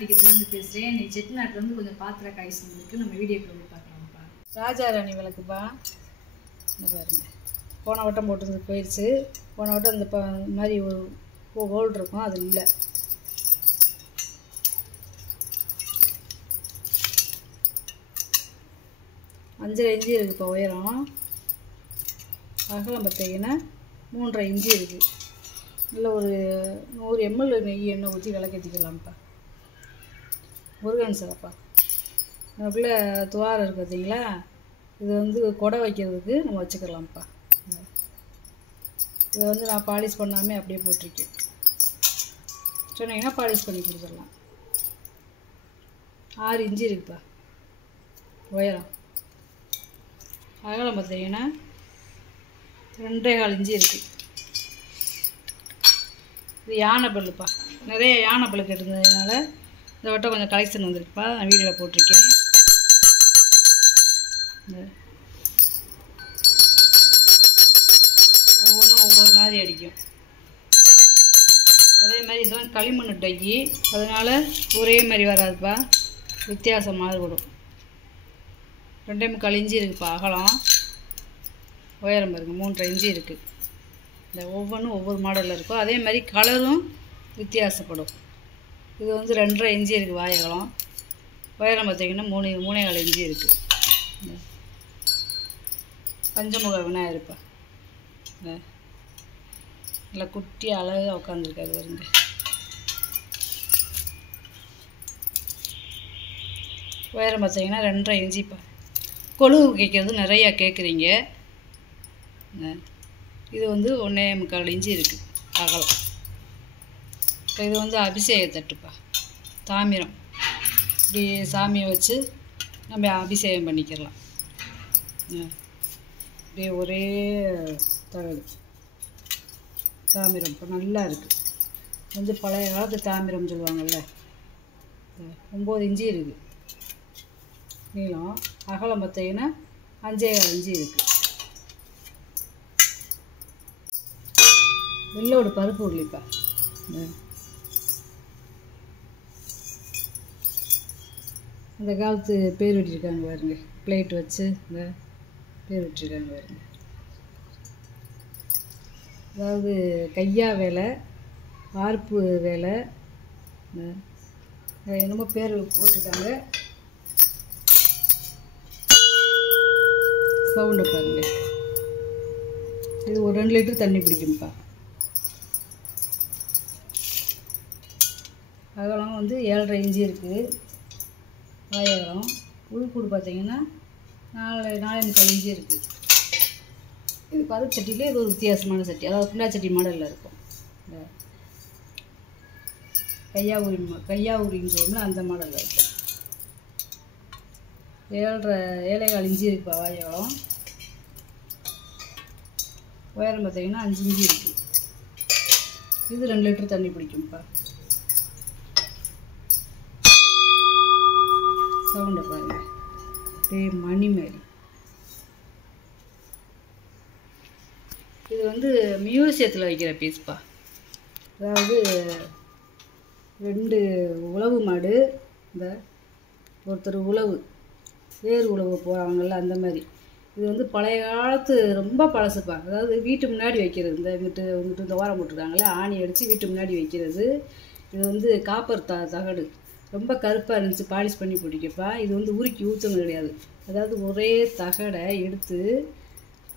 செட்டிநாட்டுக்கு பேசுகிறேன். நீ செட்டிநாட்டிலேருந்து கொஞ்சம் பாத்திர காய்ச்சி இருக்கு. நம்ம வீடியோக்குள்ள போய் பார்க்கலாம்ப்பா. ராஜாராணி விளக்குப்பா. இந்த பாருங்க, போன வட்டம் போட்டு போயிடுச்சு. போன வட்டம் இந்த மாதிரி ஒரு ஹோல் இருக்கும், அது இல்லை. அஞ்சரை இன்ச்சு இருக்குப்பா உயரம். அகலம் பார்த்தீங்கன்னா 3.5 இன்ச்சு இருக்குது. இல்லை ஒரு 100 ml நெய் எண்ணெய் ஊற்றி விளக்கேற்றிக்கலாம்ப்பா. முருகன் சிறப்பா. நமக்குள்ளே துவாரம் இருக்குது பார்த்தீங்களா, இது வந்து கொடை வைக்கிறதுக்கு நம்ம வச்சுக்கலாம்ப்பா. இதை வந்து நான் பாலிஷ் பண்ணாமல் அப்படியே போட்டிருக்கேன். சொன்னீங்கன்னா பாலிஷ் பண்ணி கொடுத்துடலாம். 6 இன்ச்சு இருக்குப்பா உயரம். அகலம் பார்த்தீங்கன்னா 2.25 இன்ச்சு இருக்குது. இது யானை பல்லுப்பா. நிறைய யானை பல்லு கேட்டிருந்ததுனால இந்த வட்டம் கொஞ்சம் கலெக்ஷன் வந்துருக்குப்பா. நான் வீடியோவில் போட்டிருக்கேன். ஒவ்வொன்றும் ஒவ்வொரு மாதிரி அடிக்கும். அதே மாதிரி இதெல்லாம் களிமண் டை, அதனால் ஒரே மாதிரி வராதுப்பா, வித்தியாசம் மாறுபடும். 2.25 இன்ச்சு இருக்குப்பா அகலம். உயரம் பாருங்க 3.5 இன்ச்சு இருக்குது. இந்த ஒவ்வொன்றும் ஒவ்வொரு மாடலில் இருக்கும். அதே மாதிரி கலரும் வித்தியாசப்படும். இது வந்து 2.5 இன்ச்சு இருக்குது வாயகலம். உயரம் பார்த்திங்கன்னா 3.4 இன்ச்சு இருக்குது. பஞ்சமுக விநாயகர்ப்பா. நல்லா குட்டி அழகாக உட்காந்துருக்காரு வருங்க. உயரம் பார்த்திங்கன்னா 2.5 இன்ச்சுப்பா. கொழுவு கேட்குறது நிறையா கேட்குறீங்க. இது வந்து 1.25 இன்ச்சு இருக்குது அகலம். இது வந்து அபிஷேக தட்டுப்பா, தாமிரம். இப்படி சாமியை வச்சு நம்ம அபிஷேகம் பண்ணிக்கலாம். இப்படியே ஒரே தகடு தாமிரம் இப்போ நல்லா இருக்குது. வந்து பழைய காலத்து தாமிரம் சொல்லுவாங்கள்ல. 9 இன்ச்சு இருக்குது நீளம். அகலம் பார்த்தீங்கன்னா 5.25 இன்ச்சு இருக்குது. வெள்ளோடு பருப்பு உருளிப்பா. அந்த காலத்து பேர் விட்டிருக்காங்க பாருங்க, பிளேட் வச்சு இந்த பேர் விட்டிருக்காங்க பாருங்க. அதாவது கையா வேலை, வார்ப்பு வேலை, என்னமோ பேர் போட்டிருக்காங்க. சவுண்டை பாருங்க. இது ஒரு 2 லிட்டர் தண்ணி பிடிக்கும்ப்பா. அகலம் வந்து 7.5 இன்ச்சு இருக்குது வாயகலம். உள்கூடு பார்த்தீங்கன்னா 4.25 இன்ச்சு இருக்குது. இது பருப்பு சட்டியில் இது ஒரு வித்தியாசமான சட்டி, அதாவது குண்டா சட்டி மாடலில் இருக்கும். இந்த கையா உரின்னு சொல்லணும்னா அந்த மாடலில் இருக்கும். 7.25 இன்ச்சு இருக்குப்பா வாயகலம். உயரம் பார்த்தீங்கன்னா 5 இன்ச்சு இருக்குது. இது 2 லிட்டர் தண்ணி பிடிக்கும்ப்பா. சவுண்டை பாருங்க, அப்படியே மணி மாதிரி. இது வந்து மியூசியத்தில் வைக்கிற பீஸ்ப்பா. அதாவது 2 உழவு மாடு, இந்த ஒருத்தர் உழவு வேறு உழவு போகிறாங்கல்ல அந்த மாதிரி. இது வந்து பழைய காலத்து ரொம்ப பழசுப்பா. அதாவது வீட்டு முன்னாடி வைக்கிறது. இந்த இங்கிட்டு இந்த ஓரம் போட்டுருக்காங்கல்ல, ஆணி அடித்து வீட்டு முன்னாடி வைக்கிறது. இது வந்து காப்பர் தகடு ரொம்ப கருப்பாக இருந்துச்சு, பாலிஷ் பண்ணி பிடிக்கப்பா. இது வந்து உருக்கி ஊற்றுறது கிடையாது. அதாவது ஒரே தகடை எடுத்து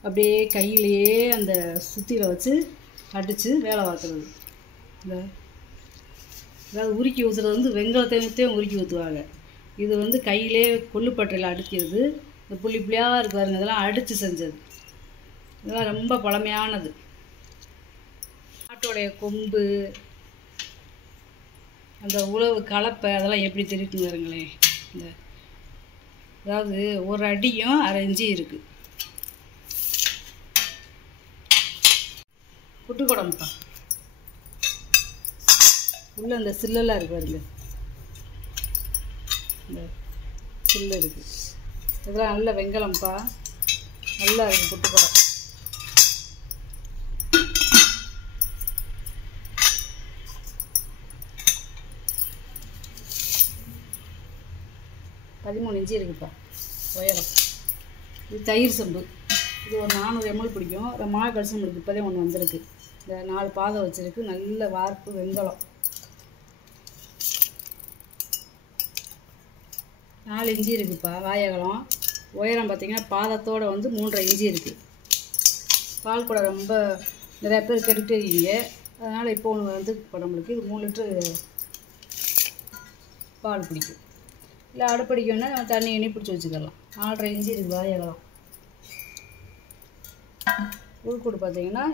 அப்படியே கையிலேயே அந்த சுத்தியில் வச்சு அடித்து வேலை பார்க்குறது. இந்த அதாவது உருக்கி ஊற்றுறது வந்து வெங்காயத்தையும் உருக்கி ஊற்றுவாங்க. இது வந்து கையிலே கொல்லுப்பட்டையில் அடிக்கிறது. இந்த புள்ளி புள்ளியாக இருக்காருங்க, இதெல்லாம் அடித்து செஞ்சது. இதெல்லாம் ரொம்ப பழமையானது. ஆட்டோடைய கொம்பு, அந்த உழவு கலப்பை, அதெல்லாம் எப்படி தெரியுங்களேன். இந்த அதாவது ஒரு அடியும் 1/2 இன்ச்சு இருக்குது. புட்டுக்குடம்பா. உள்ள அந்த சில்லெல்லாம் இருக்கு பாருங்க, இந்த சில்லு இருக்குது. இதெல்லாம் நல்ல வெங்கலம்ப்பா, நல்லா இருக்குது புட்டுக்குடம். 13 இன்ச்சு இருக்குப்பா உயரம். இது தயிர் செம்பு. இது ஒரு 400 ml பிடிக்கும். ரொம்ப நாள் கழிச்சு நம்மளுக்கு இப்போதே ஒன்று வந்திருக்கு. இந்த 4 பாதம் வச்சுருக்கு. நல்ல வார்ப்பு வெண்கலம். 4 இன்ச்சு இருக்குப்பா வாயகலம். உயரம் பார்த்திங்கன்னா பாதத்தோடு வந்து 3.5 இன்ச்சு இருக்குது. பால் கூட ரொம்ப நிறையா பேர் கேட்டுகிட்டே இருக்கீங்க. அதனால் இப்போ ஒன்று வந்து இப்போ நம்மளுக்கு இது 3 லிட்ரு பால் பிடிக்கும். இல்லை அடுப்படிக்கணுன்னா தண்ணி எண்ணி பிடிச்சி வச்சுக்கலாம். 4.5 இன்ச்சு இருக்குது வாயகலம். உள்கூடு பார்த்திங்கன்னா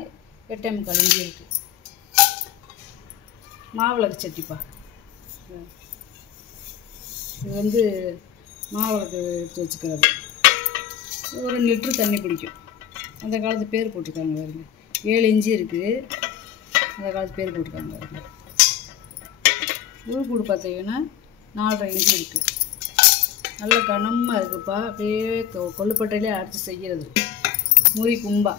8.25 இன்ச்சு இருக்குது. மாவிளக்கு சட்டிப்பா. இது வந்து மாவிளக்கு எடுத்து வச்சுக்கிறது. ஒரு 2 லிட்ரு தண்ணி பிடிக்கும். அந்த காலத்து பேர் போட்டிருக்காங்க பாருங்க. 7 இன்ச்சு இருக்குது. அந்த காலத்து பேர் போட்டிருக்காங்க பாருங்க. உள்கூடு பார்த்திங்கன்னா 4.5 இன்ச்சு இருக்குது. நல்ல கனமாக இருக்குதுப்பா. அப்படியே கொள்ளுப்பட்டையிலே அரைச்சி செய்கிறது. முறி கும்பா.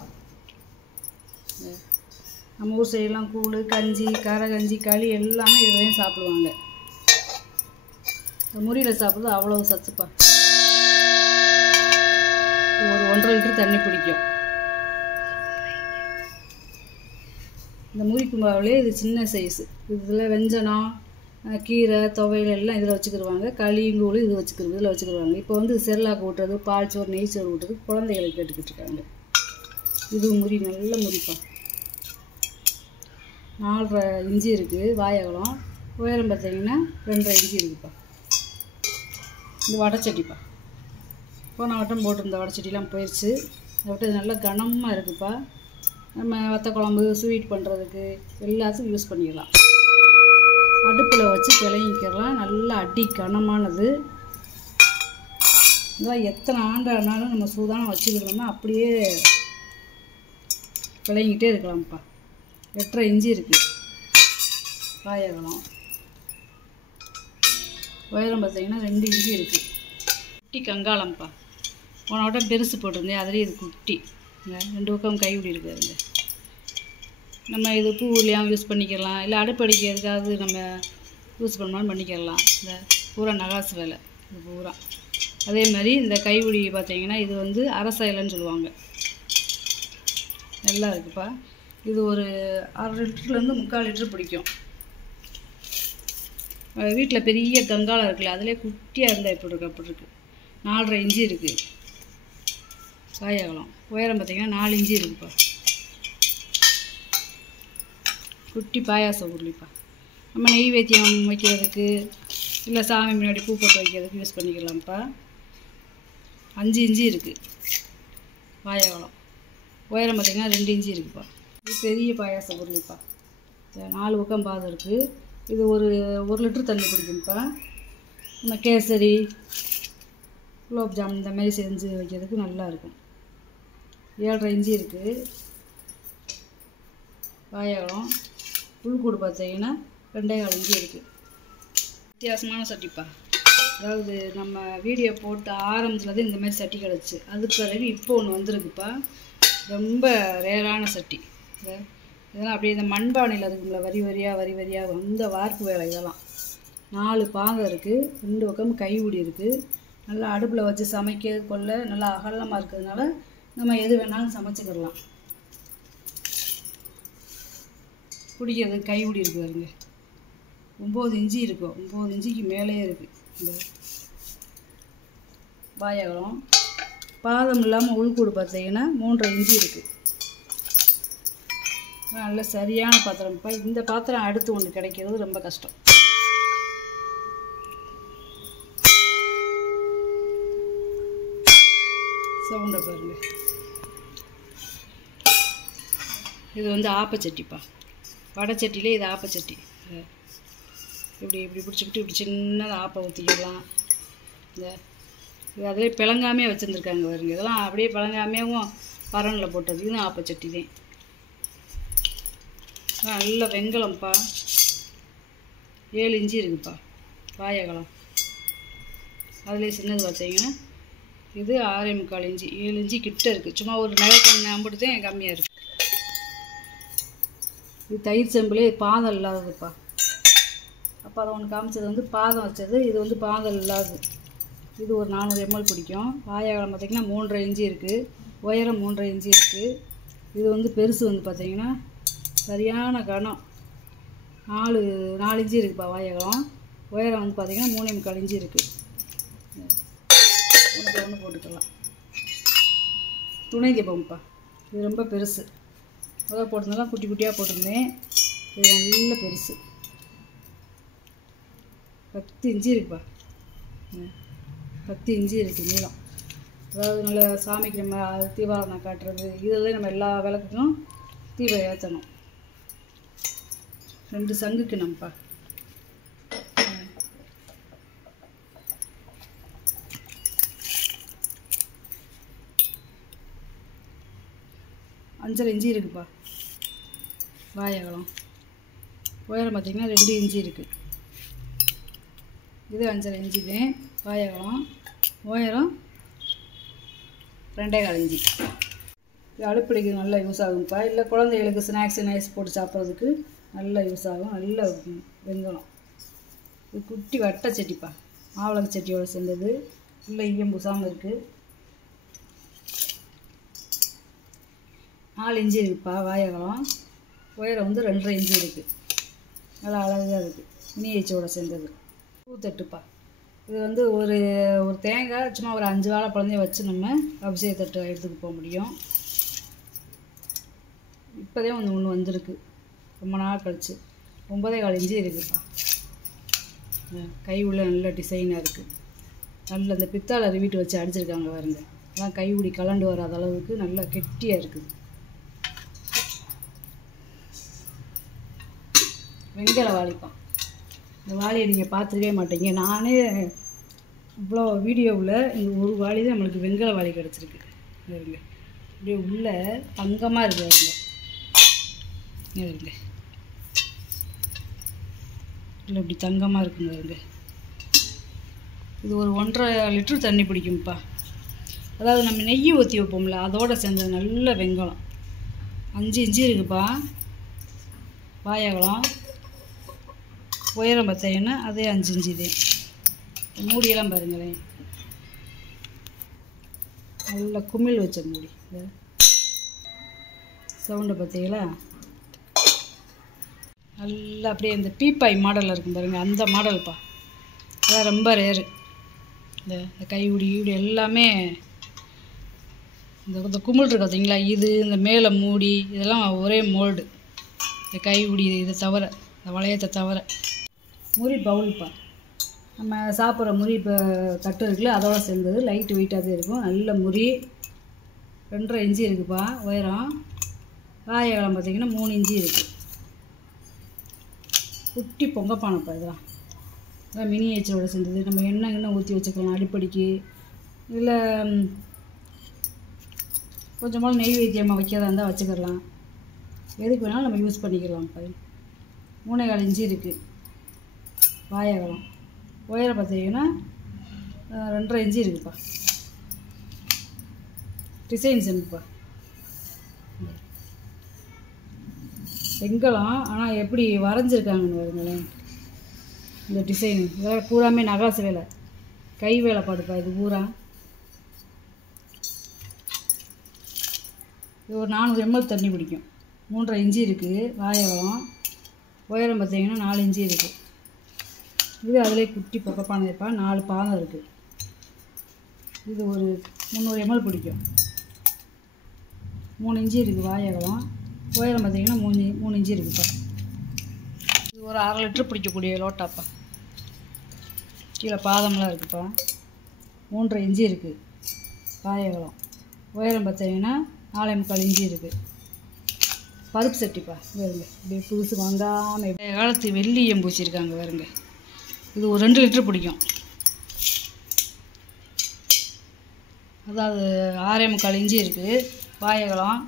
நம்ம ஊர் சைடெல்லாம் கூழ் கஞ்சி கஞ்சி களி எல்லாமே இதுலையும் சாப்பிடுவாங்க. முறியில் சாப்பிட்றது அவ்வளோ சத்துப்பா. ஒரு 1.5 லிட்ரு தண்ணி பிடிக்கும். இந்த முறி கும்பாவிலே இது சின்ன சைஸு. இதில் வெஞ்சனம் கீரை துவையல் எல்லாம் இதில் வச்சுக்கிடுவாங்க. களி கூழ் இது வச்சுக்கிறது இதில் வச்சுக்கிடுவாங்க. இப்போ வந்து செர்லாக்கு ஊட்டுறது பால் சோறு நெய் சோறு ஊட்டுறது குழந்தைகளுக்கு கேட்டுக்கிட்டு இருக்காங்க. இது முறி நல்ல முறிப்பா. 4.5 இன்ச்சு இருக்குது வாயகலம். உயரம் பார்த்திங்கன்னா 2.5 இன்ச்சு இருக்குப்பா. இந்த வடைச்சட்டிப்பா. போன வட்டம் போட்டிருந்த வடைச்சட்டிலாம் போயிடுச்சு. அதை இது நல்லா கனமாக இருக்குதுப்பா. நம்ம வத்த குழம்பு ஸ்வீட் பண்ணுறதுக்கு எல்லாத்துக்கும் யூஸ் பண்ணிக்கலாம். அடுப்பில் வச்சு கிளங்கிக்கலாம். நல்லா அடி கனமானது. இதெல்லாம் எத்தனை ஆண்டு ஆனாலும் நம்ம சூதானம் வச்சுக்கிட்டோம்னா அப்படியே கிளங்கிட்டே இருக்கலாம்ப்பா. 8.5 இன்ச்சு இருக்குது வாயகலம். உயரம் பார்த்திங்கன்னா 2 இன்ச்சு இருக்குது. குட்டி கங்காளம்ப்பா. போன வட்டம் பெருசு போட்டிருந்தேன். அதுலேயும் இது குட்டி. 2 பக்கம் கைவிடி இருக்காருங்க. நம்ம இது பூவிலையும் யூஸ் பண்ணிக்கலாம். இல்லை அடுப்படிக்கிறதுக்காவது நம்ம யூஸ் பண்ணாலும் பண்ணிக்கலாம். இந்த பூரா நகாசு வேலை இது பூரா. அதே மாதிரி இந்த கைவிடி பார்த்திங்கன்னா இது வந்து அரச இலைன்னு சொல்லுவாங்க. நல்லா இருக்குப்பா. இது ஒரு 1/2 லிட்டர்லேருந்து 3/4 லிட்ரு பிடிக்கும். வீட்டில் பெரிய கங்காளம் இருக்குல்ல, அதிலே குட்டியாக இருந்தால் எப்படி இருக்கு அப்படி இருக்குது. 4.5 இன்ச்சு இருக்குது வாயகலம். உயரம் பார்த்திங்கன்னா 4 இன்ச்சு இருக்குப்பா. குட்டி பாயாச உருளிப்பா. நம்ம நெய்வேத்தியம் வைக்கிறதுக்கு இல்லை சாமி முன்னாடி பூ போட்டு வைக்கிறதுக்கு யூஸ் பண்ணிக்கலாம்ப்பா. 5 இன்ச்சு இருக்குது வாயகலம். உயரம் பார்த்திங்கன்னா 2 இன்ச்சு இருக்குப்பா. இது பெரிய பாயாச உருளிப்பா. 4 பக்கம் பாதம் இருக்குது. இது ஒரு 1 லிட்ரு தண்ணி பிடிக்கும்ப்பா. நம்ம கேசரி குலோப்ஜாம் இந்த மாதிரி செஞ்சு வைக்கிறதுக்கு நல்லாயிருக்கும். 7.5 இன்ச்சு இருக்குது வாயகலம். உள்கூடு பார்த்திங்கன்னா 2.25 இன்ச்சு இருக்குது. வித்தியாசமான சட்டிப்பா. அதாவது நம்ம வீடியோ போட்டு ஆரம்பத்தில் இந்த மாதிரி சட்டி கிடச்சி. அதுக்கு பிறகு இப்போ ஒன்று வந்திருக்குப்பா. ரொம்ப ரேரான சட்டி. இதெல்லாம் அப்படியே இந்த மண்பானையில் இருக்குங்களா வரி வரியாக அந்த வார்ப்பு வேலை. இதெல்லாம் 4 பாகம் இருக்குது. 2 பக்கம் கைவிடி இருக்குது. நல்லா அடுப்பில் வச்சு சமைக்க கொள்ள நல்லா அகலமாக இருக்கிறதுனால நம்ம எது வேணாலும் சமைச்சிக்கிடலாம். குடிக்கிறதுக்கு கைவிடி இருக்குது பாருங்க. 9 இன்ச்சு இருக்கும். 9 இன்ச்சுக்கு மேலேயே இருக்குது இந்த வாயகலம். பாதம் இல்லாமல் உள்கூடு பார்த்திங்கன்னா 3.5 இன்ச்சு இருக்குது. நல்ல சரியான பாத்திரம்ப்பா. இந்த பாத்திரம் அடுத்து ஒன்று கிடைக்கிறது ரொம்ப கஷ்டம். சவுண்டை பாருங்க. இது வந்து ஆப்பச்சட்டிப்பா. வடைச்சட்டிலே இது ஆப்பச்சட்டி. இப்படி பிடிச்சிக்கிட்டு இப்படி சின்னதாக ஆப்பை ஊற்றிக்கலாம். இது அதிலே பிளங்காமே வச்சுருந்துருக்காங்க பாருங்க. இதெல்லாம் அப்படியே பிளங்காமையும் பரனில் போட்டது. இதுவும் ஆப்பச்சட்டி தான். நல்ல வெண்கலம்ப்பா. 7 இன்ச்சு இருக்குப்பா வாயகலம். அதிலே சின்னது பார்த்தீங்கன்னா இது 6.25 இன்ச்சு. 7 இன்ச்சு கிட்ட இருக்குது. சும்மா ஒரு நகைக்கண்ணு அம்பிட்டு தான் கம்மியாக இருக்குது. இது தயிர் செம்பிலே பாதம் இல்லாததுப்பா. அப்போ அதை ஒன்று காமிச்சது வந்து பாதம் வச்சது. இது வந்து பாதம் இல்லாதது. இது ஒரு 400 ml பிடிக்கும். வாழைக்காலம் பார்த்திங்கன்னா 3.5 இன்ச்சு இருக்குது, உயரம் 3.5 இன்ச்சு இருக்குது. இது வந்து பெருசு வந்து பார்த்திங்கன்னா சரியான கனம் 4 இன்ச்சு இருக்குப்பா. வாழைக்காலம் உயரம் வந்து பார்த்திங்கன்னா 3.25 இன்ச்சு இருக்குது. ஒன்று போட்டுக்கலாம். துணை தீபம்ப்பா, இது ரொம்ப பெருசு. முதல் போட்டிருந்தெல்லாம் குட்டி குட்டியாக போட்டிருந்தேன், இது நல்ல பெருசு. 10 இன்ச்சு இருக்குப்பா. 10 இன்ச்சு இருக்குது நீளம். அதாவது நல்ல சாமிக்கு நம்ம தீபாவளி காட்டுறது இதெல்லாம் நம்ம எல்லா விளக்குக்கும் தீபம் ஏற்றணும். 2 சங்குக்கு நம்மப்பா. அஞ்சரை இன்ச்சு இருக்குப்பா. வாழைக்காலம் உயரம் பார்த்திங்கன்னா 2 இன்ச்சு இருக்குது. இது 5.5 இன்ச்சுக்கு வாழைக்காலம் உயரம் 2.25 இன்ச்சு. இது அடுப்படிக்கு நல்லா யூஸ் ஆகும்ப்பா. இல்லை குழந்தைகளுக்கு ஸ்நாக்ஸ் நைஸ் போட்டு சாப்பிட்றதுக்கு நல்லா யூஸ் ஆகும். நல்ல வெங்காயம். இது குட்டி வட்டை சட்டிப்பா, மாவிளக்கு சட்டியோடு சேர்ந்தது. இல்லை ஈயம் பூசாமல் இருக்குது. 4 இன்ச்சு இருக்குப்பா. வாழைக்காலம் உயரம் வந்து 2.5 இன்ச்சு இருக்குது. நல்லா அழகாக இருக்குது. மினியேச்சோட சேர்ந்தது. பூத்தட்டுப்பா. இது வந்து ஒரு தேங்காய் சும்மா ஒரு 5 வாழைப்பழந்தையும் வச்சு நம்ம அபிஷேக தட்டு எடுத்துகிட்டு போக முடியும். இப்போதே ஒன்று வந்திருக்கு, ரொம்ப நாள் கழிச்சு. 9.25 இன்ச்சு இருக்குப்பா. கை உள்ள நல்ல டிசைனாக இருக்குது. நல்ல அந்த பித்தாளை வீட்டு வச்சு அடிச்சிருக்காங்க பாருங்க. அதான் கைவிடி கலண்டு வராத அளவுக்கு நல்லா கெட்டியாக இருக்குது. வெங்கல வாளிப்பா. இந்த வாளியை நீங்கள் பார்த்துருக்கவே மாட்டீங்க. நானே இவ்வளோ வீடியோவில் இந்த ஒரு வாளி தான் நம்மளுக்கு வெங்கல வாளி கிடச்சிருக்கு. இருங்க, இப்படியே உள்ள தங்கமாக இருக்குது. இருங்க, இல்லை இப்படி தங்கமாக இருக்குங்க. இருங்க, இது ஒரு 1.5 லிட்டர் தண்ணி பிடிக்கும்ப்பா. அதாவது நம்ம நெய் ஊற்றி வைப்போம்ல, அதோடு சேர்ந்தது நல்ல வெங்காயம். 5 இன்ச்சு இருக்குப்பா. வாழைக்காலம் உயரம் பார்த்தீங்கன்னா அதே 5 இன்ச்சு. இதே மூடியெல்லாம் பாருங்களேன், நல்ல குமிழ் வச்ச மூடி. சவுண்டை பார்த்தீங்களா? நல்லா அப்படியே இந்த பீப்பாய் மாடலில் இருக்கும் பாருங்கள், அந்த மாடல்ப்பா. அதெல்லாம் ரொம்ப ரேரு. இந்த கைவிடி எல்லாமே இந்த குமிழ் இருக்கு பார்த்தீங்களா, இது இந்த மேலே மூடி இதெல்லாம் ஒரே மோல்டு. இந்த கைவிடி இதை தவிர, இந்த வளையத்தை தவிர. முறி பவுல்ப்பா. நம்ம சாப்பிட்ற முறி இப்போ தட்டு இருக்குல்ல, அதோட சேர்ந்தது. லைட்டு வெயிட்டாகவே இருக்கும். நல்ல முறி. 2.5 இன்ச்சு இருக்குப்பா உயரம். வாழைக்காலம் பார்த்திங்கன்னா 3 இன்ச்சு இருக்குது. குட்டி பொங்கப்பானைப்பா. இதெல்லாம் மினியேச்சரோட சேர்ந்தது. நம்ம எண்ணெய் ஊற்றி வச்சுக்கலாம் அடுப்படிக்கு. இல்லை கொஞ்சமாக நெய்வேத்தியமாக வைக்கிறதா இருந்தால் வச்சுக்கலாம். எதுக்கு வேணாலும் நம்ம யூஸ் பண்ணிக்கலாம்ப்பா. 3.25 இன்ச்சு இருக்குது வாழைக்காலம். உயரம் பார்த்தீங்கன்னா 2.5 இன்ச்சு இருக்குப்பா. டிசைன் செம்புப்பா. வெங்கலம் ஆனால் எப்படி வரைஞ்சிருக்காங்கன்னு பாருங்களேன். இந்த டிசைன் இதெல்லாம் பூராமே நகாசு வேலை, கை வேலை பாடுப்பா. இது பூரா இது ஒரு 400 ml தண்ணி பிடிக்கும். 3.5 இன்ச்சு இருக்குது வாழைக்காலம். உயரம் பார்த்தீங்கன்னா 4 இன்ச்சு இருக்குது. இது அதிலே குட்டி பொக்கப்பானைப்பா. 4 பாதம் இருக்குது. இது ஒரு 300 ml பிடிக்கும். 3 இன்ச்சு இருக்குது வாழைக்காலம். உயரம் பார்த்தீங்கன்னா 3 இன்ச்சு இருக்குப்பா. இது ஒரு 1/2 லிட்டர் பிடிக்கக்கூடிய லோட்டாப்பா. கீழே பாதம்லாம் இருக்குப்பா. 3.5 இன்ச்சு இருக்குது வாழைக்காலம். உயரம் பார்த்தீங்கன்னா 4.25 இன்ச்சு இருக்குது. பருப்பு சட்டிப்பா. வருங்க, இப்படியே புதுசு வாங்காமல் காலத்து வெள்ளியம் பூச்சிருக்காங்க வருங்க. இது ஒரு 2 லிட்டர் பிடிக்கும். அதாவது 6.25 இன்ச்சு இருக்குது வாழைக்காலம்.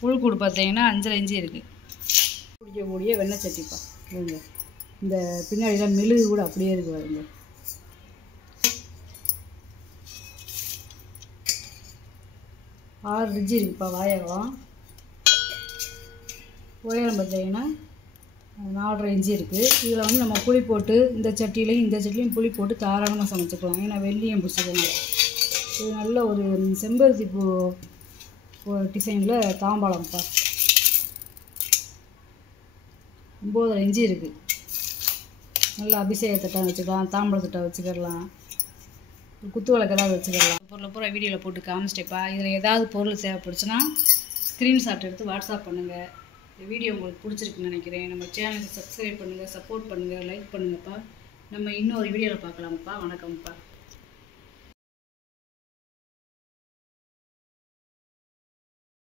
புழுக்கூடு பார்த்தீங்கன்னா 5.5 இன்ச்சு இருக்குது. பிடிக்கக்கூடிய வெண்ணெய் சட்டிப்பா. வருங்க, இந்த பின்னாடிலாம் மெழுகு கூட அப்படியே இருக்குது வருங்க. ஆறு இன்ச்சு இருக்குப்பா வாழைக்காலம். உயரம் பார்த்தீங்கன்னா 4.5 இன்ச்சு இருக்குது. இதில் வந்து நம்ம புளி போட்டு இந்த சட்டிலையும் புளி போட்டு தாராளமாக சமைச்சிக்கலாம். ஏன்னா வெள்ளியும் பிடிச்சதுனால. இது நல்ல ஒரு செம்பருத்தி பூ டிசைனில் தாம்பாளம்ப்பா. 9.5 இன்ச்சு இருக்குது. நல்லா அபிஷேக தட்டாக வச்சுக்கலாம், தாம்பழ தட்டாக வச்சுக்கிடலாம், குத்து விளக்கெல்லாம் வச்சுக்கிடலாம். பொருளை பூரா வீடியோவில் போட்டு காமிச்சிட்டேப்பா. இதில் ஏதாவது பொருள் தேவைப்படுச்சுன்னா ஸ்க்ரீன்ஷாட் எடுத்து வாட்ஸ்அப் பண்ணுங்கள். இந்த வீடியோ உங்களுக்கு பிடிச்சிருக்குன்னு நினைக்கிறேன். நம்ம சேனலுக்கு சப்ஸ்கிரைப் பண்ணுங்கள், சப்போர்ட் பண்ணுங்கள், லைக் பண்ணுங்கப்பா. நம்ம இன்னொரு வீடியோவில் பார்க்கலாம்ப்பா. வணக்கம்ப்பா.